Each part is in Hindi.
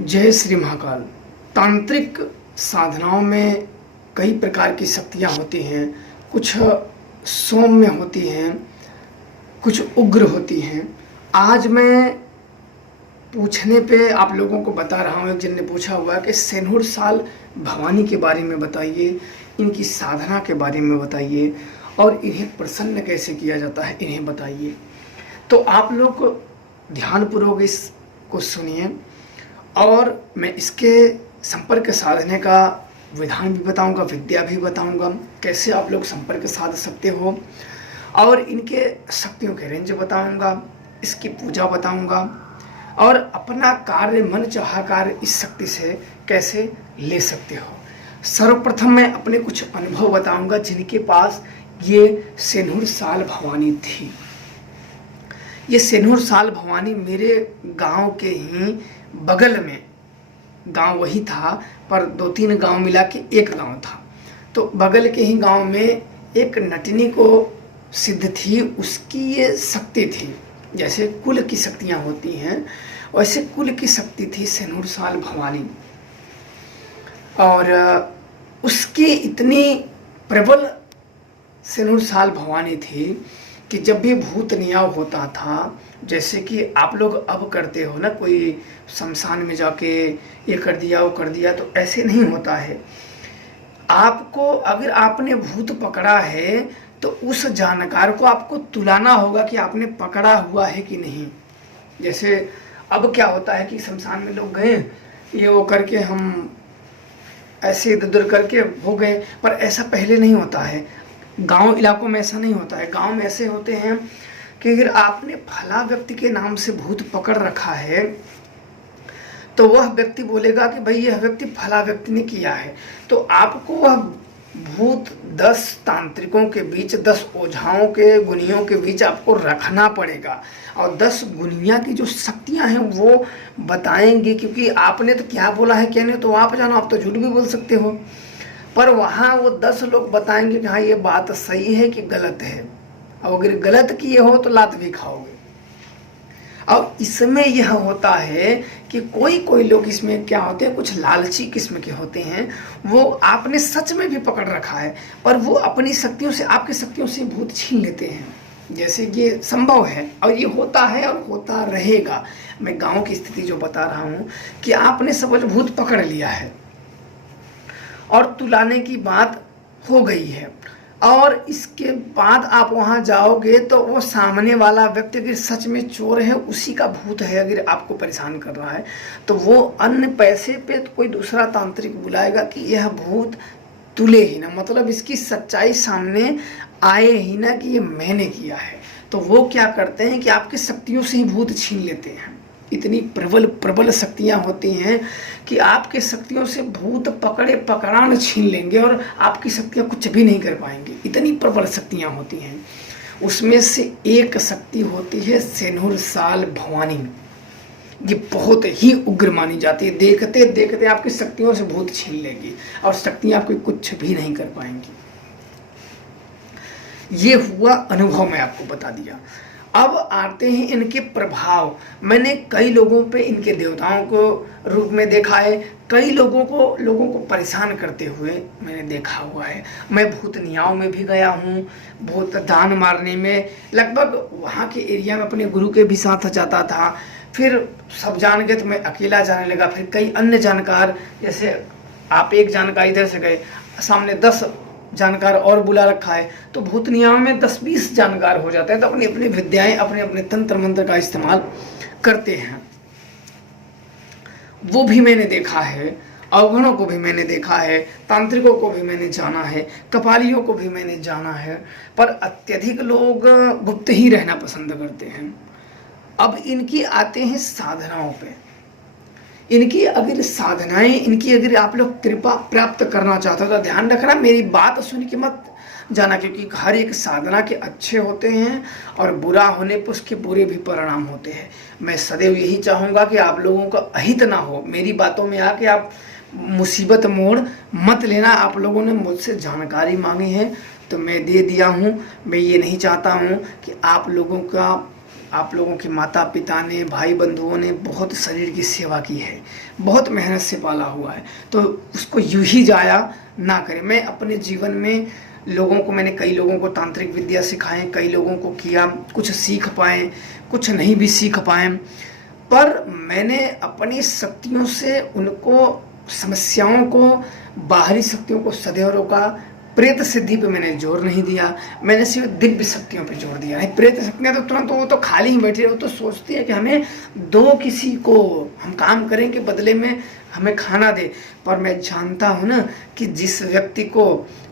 जय श्री महाकाल। तांत्रिक साधनाओं में कई प्रकार की शक्तियाँ होती हैं। कुछ सौम्य होती हैं, कुछ उग्र होती हैं। आज मैं पूछने पे आप लोगों को बता रहा हूँ। एक जन ने पूछा हुआ है कि सेनुर साल भवानी के बारे में बताइए, इनकी साधना के बारे में बताइए और इन्हें प्रसन्न कैसे किया जाता है इन्हें बताइए। तो आप लोग ध्यानपूर्वक इसको सुनिए और मैं इसके संपर्क साधने का विधान भी बताऊंगा, विद्या भी बताऊंगा, कैसे आप लोग संपर्क साध सकते हो और इनके शक्तियों के रेंज बताऊंगा, इसकी पूजा बताऊंगा और अपना कार्य मन चाहा कार्य इस शक्ति से कैसे ले सकते हो। सर्वप्रथम मैं अपने कुछ अनुभव बताऊंगा जिनके पास ये सेनुर साल भवानी थी। ये सेनुर साल भवानी मेरे गांव के ही बगल में, गांव वही था पर 2-3 गांव मिला के एक गांव था। तो बगल के ही गांव में एक नटनी को सिद्ध थी, उसकी ये शक्ति थी। जैसे कुल की शक्तियां होती हैं वैसे कुल की शक्ति थी सेनुर साल भवानी। और उसकी इतनी प्रबल सेनुर साल भवानी थी कि जब भी भूत नियाव होता था, जैसे कि आप लोग अब करते हो ना, कोई शमशान में जाके ये कर दिया वो कर दिया, तो ऐसे नहीं होता है। आपको अगर आपने भूत पकड़ा है तो उस जानकार को आपको तुलाना होगा कि आपने पकड़ा हुआ है कि नहीं। जैसे अब क्या होता है कि शमशान में लोग गए, ये वो करके हम ऐसे इधर उधर करके हो गए, पर ऐसा पहले नहीं होता है। गांव इलाकों में ऐसा नहीं होता है। गांव में ऐसे होते हैं कि अगर आपने फला व्यक्ति के नाम से भूत पकड़ रखा है तो वह व्यक्ति बोलेगा कि भाई यह व्यक्ति फला व्यक्ति ने किया है, तो आपको वह भूत 10 तांत्रिकों के बीच, 10 ओझाओं के गुनियों के बीच आपको रखना पड़ेगा और 10 गुनिया की जो शक्तियां हैं वो बताएंगे, क्योंकि आपने तो क्या बोला है क्या नहीं तो आप जानो, आप तो झूठ भी बोल सकते हो, पर वहाँ वो 10 लोग बताएंगे कि हाँ ये बात सही है कि गलत है, और अगर गलत किए हो तो लात भी खाओगे। अब इसमें यह होता है कि कोई कोई लोग इसमें क्या होते हैं, कुछ लालची किस्म के होते हैं। वो आपने सच में भी पकड़ रखा है पर वो अपनी शक्तियों से, आपकी शक्तियों से भूत छीन लेते हैं। जैसे ये संभव है और ये होता है और होता रहेगा। मैं गांव की स्थिति जो बता रहा हूँ कि आपने समझ भूत पकड़ लिया है और तुलाने की बात हो गई है, और इसके बाद आप वहां जाओगे तो वो सामने वाला व्यक्ति अगर सच में चोर है, उसी का भूत है, अगर आपको परेशान कर रहा है, तो वो अन्य पैसे पे तो कोई दूसरा तांत्रिक बुलाएगा कि यह भूत तुले ही ना, मतलब इसकी सच्चाई सामने आए ही ना कि ये मैंने किया है। तो वो क्या करते हैं कि आपकी शक्तियों से ही भूत छीन लेते हैं। इतनी प्रबल प्रबल शक्तियां होती हैं कि आपके शक्तियों से भूत पकड़े पकड़ान छीन लेंगे और आपकी शक्तियां कुछ भी नहीं कर पाएंगे। इतनी प्रबल शक्तियां होती हैं। उसमें से एक शक्ति होती है सेनुर साल भवानी। ये बहुत ही उग्र मानी जाती है। देखते देखते आपकी शक्तियों से भूत छीन लेगी और शक्तियां आपको कुछ भी नहीं कर पाएंगी। ये हुआ अनुभव, मैं आपको बता दिया। अब आते हैं इनके प्रभाव। मैंने कई लोगों पे इनके देवताओं को रूप में देखा है, कई लोगों को परेशान करते हुए मैंने देखा हुआ है। मैं भूत नियाव में भी गया हूँ, भूत दान मारने में, लगभग वहाँ के एरिया में अपने गुरु के भी साथ जाता था। फिर सब जान गए तो मैं अकेला जाने लगा। फिर कई अन्य जानकार, जैसे आप एक जानकार इधर से गए, सामने 10 जानकार और बुला रखा है, तो भूत नियाम में 10-20 जानकार हो जाते हैं। तो अपनी अपनी विद्याएं, अपने अपने तंत्र मंत्र का इस्तेमाल करते हैं। वो भी मैंने देखा है, अवगणों को भी मैंने देखा है, तांत्रिकों को भी मैंने जाना है, कपालियों को भी मैंने जाना है, पर अत्यधिक लोग गुप्त ही रहना पसंद करते हैं। अब इनकी आते हैं साधनाओं पे। इनकी अगर साधनाएं, इनकी अगर आप लोग कृपा प्राप्त करना चाहते हो तो ध्यान रखना, मेरी बात सुन के मत जाना, क्योंकि हर एक साधना के अच्छे होते हैं और बुरा होने पर उसके बुरे भी परिणाम होते हैं। मैं सदैव यही चाहूँगा कि आप लोगों का अहित ना हो। मेरी बातों में आके आप मुसीबत मोड़ मत लेना। आप लोगों ने मुझसे जानकारी मांगी है तो मैं दे दिया हूँ। मैं ये नहीं चाहता हूँ कि आप लोगों का आप लोगों के माता पिता ने, भाई बंधुओं ने बहुत शरीर की सेवा की है, बहुत मेहनत से पाला हुआ है, तो उसको यूं ही जाया ना करें। मैं अपने जीवन में मैंने कई लोगों को तांत्रिक विद्या सिखाए, कई लोगों को किया, कुछ सीख पाए, कुछ नहीं भी सीख पाए, पर मैंने अपनी शक्तियों से उनको, समस्याओं को, बाहरी शक्तियों को सदैव रोका। प्रेत सिद्धि पे मैंने जोर नहीं दिया, मैंने सिर्फ दिव्य शक्तियों पे जोर दिया। नहीं, प्रेत शक्तियाँ तो तुरंत वो तो खाली ही बैठी है, वो तो सोचती है कि हमें दो, किसी को हम काम करें कि बदले में हमें खाना दे। पर मैं जानता हूँ ना कि जिस व्यक्ति को,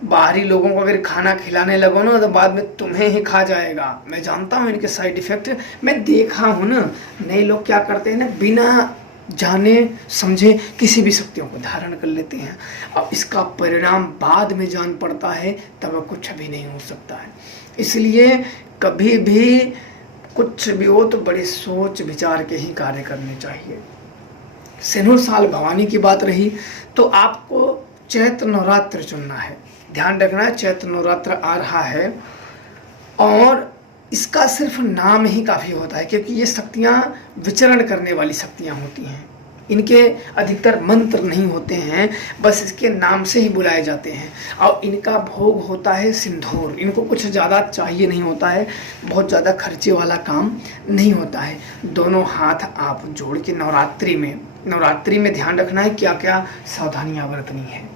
बाहरी लोगों को अगर खाना खिलाने लगो ना तो बाद में तुम्हें ही खा जाएगा। मैं जानता हूँ इनके साइड इफेक्ट, मैं देखा हूँ ना। नए लोग क्या करते हैं ना, बिना जाने समझे किसी भी शक्तियों को धारण कर लेते हैं, और इसका परिणाम बाद में जान पड़ता है, तब कुछ भी नहीं हो सकता है। इसलिए कभी भी कुछ भी हो तो बड़े सोच विचार के ही कार्य करने चाहिए। सिंदूर साल भवानी की बात रही तो आपको चैत्र नवरात्र चुनना है। ध्यान रखना है, चैत्र नवरात्र आ रहा है और इसका सिर्फ नाम ही काफ़ी होता है, क्योंकि ये शक्तियाँ विचरण करने वाली शक्तियाँ होती हैं। इनके अधिकतर मंत्र नहीं होते हैं, बस इसके नाम से ही बुलाए जाते हैं। और इनका भोग होता है सिंदूर। इनको कुछ ज़्यादा चाहिए नहीं होता है, बहुत ज़्यादा खर्चे वाला काम नहीं होता है। दोनों हाथ आप जोड़ के नवरात्रि में ध्यान रखना है क्या क्या सावधानियाँ बरतनी है।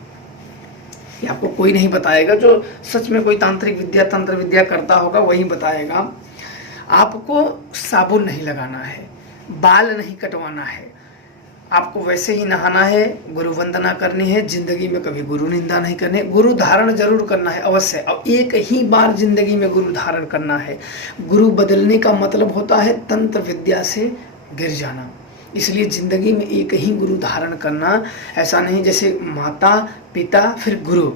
ये आपको कोई नहीं बताएगा, जो सच में कोई तांत्रिक विद्या, तंत्र विद्या करता होगा वही बताएगा। आपको साबुन नहीं लगाना है, बाल नहीं कटवाना है, आपको वैसे ही नहाना है, गुरु वंदना करनी है, जिंदगी में कभी गुरु निंदा नहीं करनी, गुरु धारण जरूर करना है अवश्य, और एक ही बार जिंदगी में गुरु धारण करना है। गुरु बदलने का मतलब होता है तंत्र विद्या से गिर जाना, इसलिए ज़िंदगी में एक ही गुरु धारण करना। ऐसा नहीं जैसे माता पिता फिर गुरु,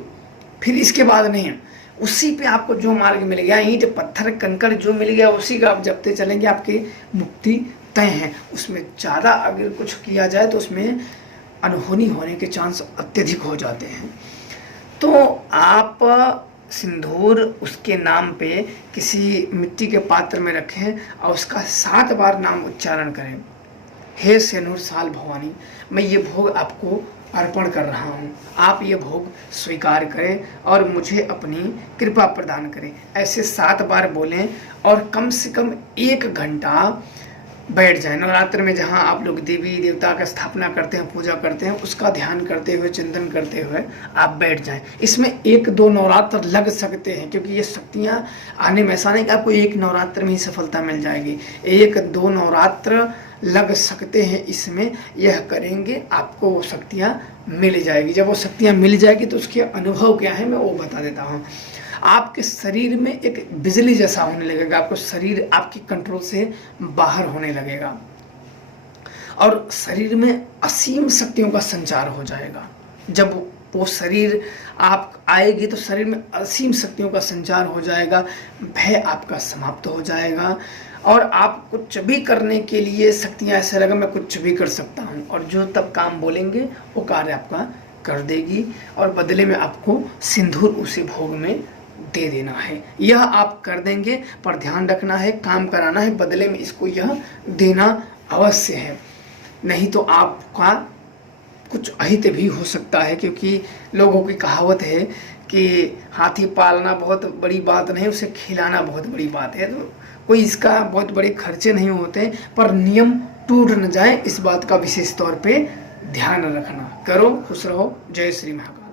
फिर इसके बाद नहीं, उसी पे आपको जो मार्ग मिल गया, ईंट पत्थर कंकड़ जो मिल गया उसी का आप जपते चलेंगे, आपकी मुक्ति तय है। उसमें ज़्यादा अगर कुछ किया जाए तो उसमें अनहोनी होने के चांस अत्यधिक हो जाते हैं। तो आप सिंदूर उसके नाम पे किसी मिट्टी के पात्र में रखें और उसका 7 बार नाम उच्चारण करें। हे सिंदूर साल भवानी, मैं ये भोग आपको अर्पण कर रहा हूँ, आप ये भोग स्वीकार करें और मुझे अपनी कृपा प्रदान करें। ऐसे 7 बार बोलें और कम से कम 1 घंटा बैठ जाए। नवरात्र में जहाँ आप लोग देवी देवता का स्थापना करते हैं, पूजा करते हैं, उसका ध्यान करते हुए, चिंतन करते हुए आप बैठ जाएं। इसमें 1-2 नवरात्र लग सकते हैं, क्योंकि ये शक्तियाँ आने में ऐसा नहीं कि आपको 1 नवरात्र में ही सफलता मिल जाएगी। 1-2 नवरात्र लग सकते हैं। इसमें यह करेंगे आपको वो शक्तियाँ मिल जाएगी। जब वो शक्तियाँ मिल जाएगी तो उसके अनुभव क्या है मैं वो बता देता हूँ। आपके शरीर में एक बिजली जैसा होने लगेगा, आपको शरीर आपकी कंट्रोल से बाहर होने लगेगा और शरीर में असीम शक्तियों का संचार हो जाएगा। जब वो शरीर आप आएगी तो शरीर में असीम शक्तियों का संचार हो जाएगा, भय आपका समाप्त हो जाएगा और आप कुछ भी करने के लिए शक्तियाँ ऐसे लगेगा मैं कुछ भी कर सकता हूँ, और जो तब काम बोलेंगे वो कार्य आपका कर देगी और बदले में आपको सिंदूर उसे भोग में दे देना है। यह आप कर देंगे, पर ध्यान रखना है काम कराना है, बदले में इसको यह देना अवश्य है, नहीं तो आपका कुछ अहित भी हो सकता है। क्योंकि लोगों की कहावत है कि हाथी पालना बहुत बड़ी बात नहीं, उसे खिलाना बहुत बड़ी बात है। तो कोई इसका बहुत बड़े खर्चे नहीं होते, पर नियम टूट न जाए इस बात का विशेष तौर पे ध्यान रखना। करो, खुश रहो, जय श्री महाकाल।